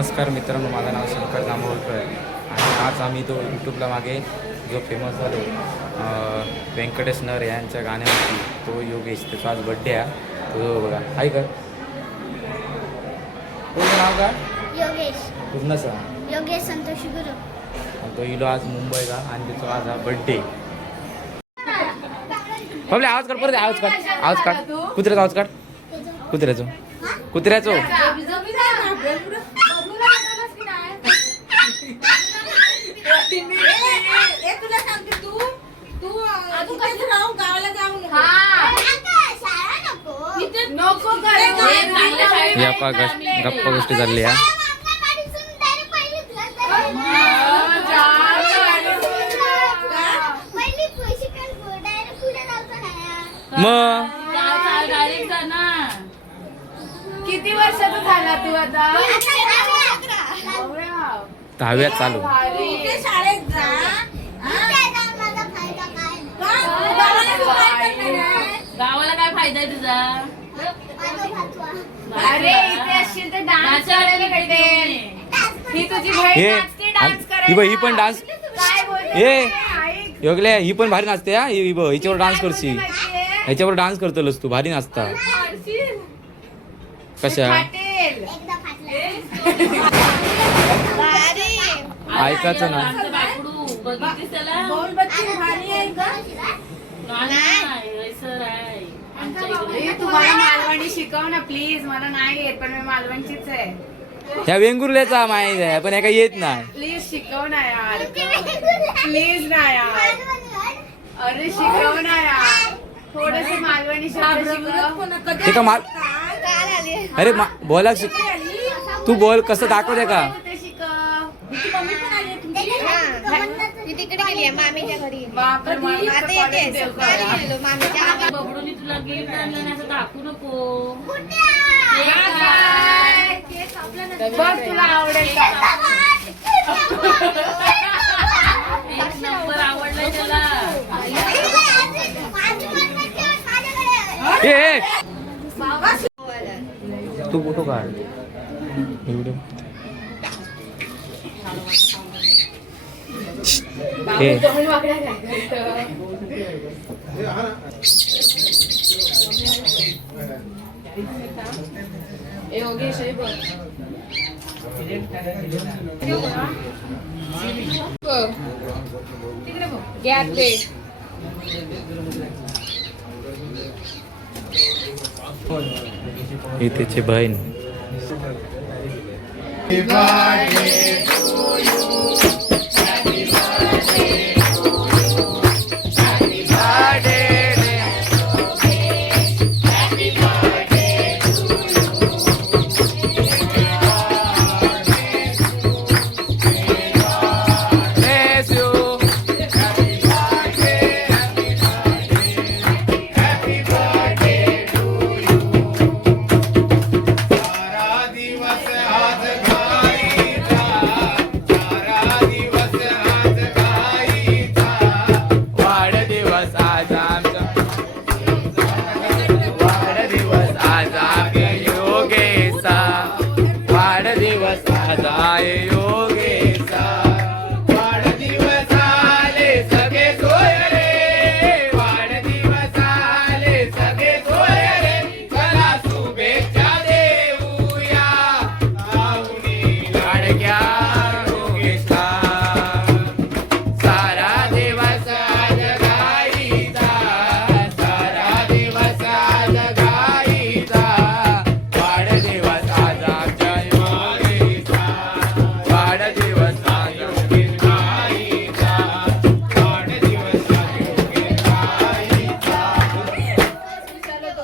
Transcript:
नमस्कार मित्रांनो माझं नाव शंकर जांभवळकर आहे आणि आज आम्ही तो यूट्यूबला मागे जो फेमस झालो अं, व्यंकटेश नर यांच्या गाण्यावरती तो योगेश त्याचा आज बड्डे आहे तो बघा हाय कर तुझं नाव का योगेश पूर्ण सांग योगेश संतोष गुरु आणि तो इलो आज मुंबईला आणि त्याचा आज हा बड्डे बबले आवाज काढ परत आवाज काढ आवाज काढ कुत्र्याचा आवाज काढ कुत्र्याचं कुत्र्याचं या पा गप्पा गोष्टी चालल्या मग किती वर्षाचा झाला तू आता? दहाव्यात चालू. शाळेत जा माझा फायदा काय गावाला काय फायदा आहे तुझा माझा भातवा अरे इथे असशील तर डान्स करायला ही तुझी बहीण हे नाचते डान्स ही बघ, ही पण डान्स काय बोलते? हे ही पण भारी नाचते हा? ही बघ, हिच्यावर डान्स काय करशी बोलते माहितीये? ह्याच्यावर डान्स करतलस तू भारी नाचता. कशा? फाटेल. ऐकायचं ना. आमचं बाकडू बघितलीस त्याला? मोमबत्ती भारी आहे का? नाही ऐसर आहे आमच्या इकडे ए, तू मला मालवणी शिकव ना प्लीज मला नाही येत पण मी मालवणचीच आहे. ह्या वेंगुर्ल्याचा माहीत आहे पण ह्या काही येत नाही. प्लीज शिकव ना यार. प्लीज ना यार. अरे शिकव ना यार. थोडस मालवणी शब्द शिकव. ते का माल अरे मा- बोला शिक तू बोल कसं दाखवते का? ते शिकव. तिकडे गेली आहे मामीच्या घरी बापरे मला आता येते कॉलेज देव करा. सकाळी गेलो मामीच्या आधी. बबडूनी तुला गिफ्ट आणलं नाही असं दाखवू नको. बघ तुला आवडेल का एक नंबर आवडलाय त्याला ए ए. तू फोटो काढ व्हिडिओ ए योगेश आहे बघ तिकडे बघ गॅप दे ही त्याची बहीण dying.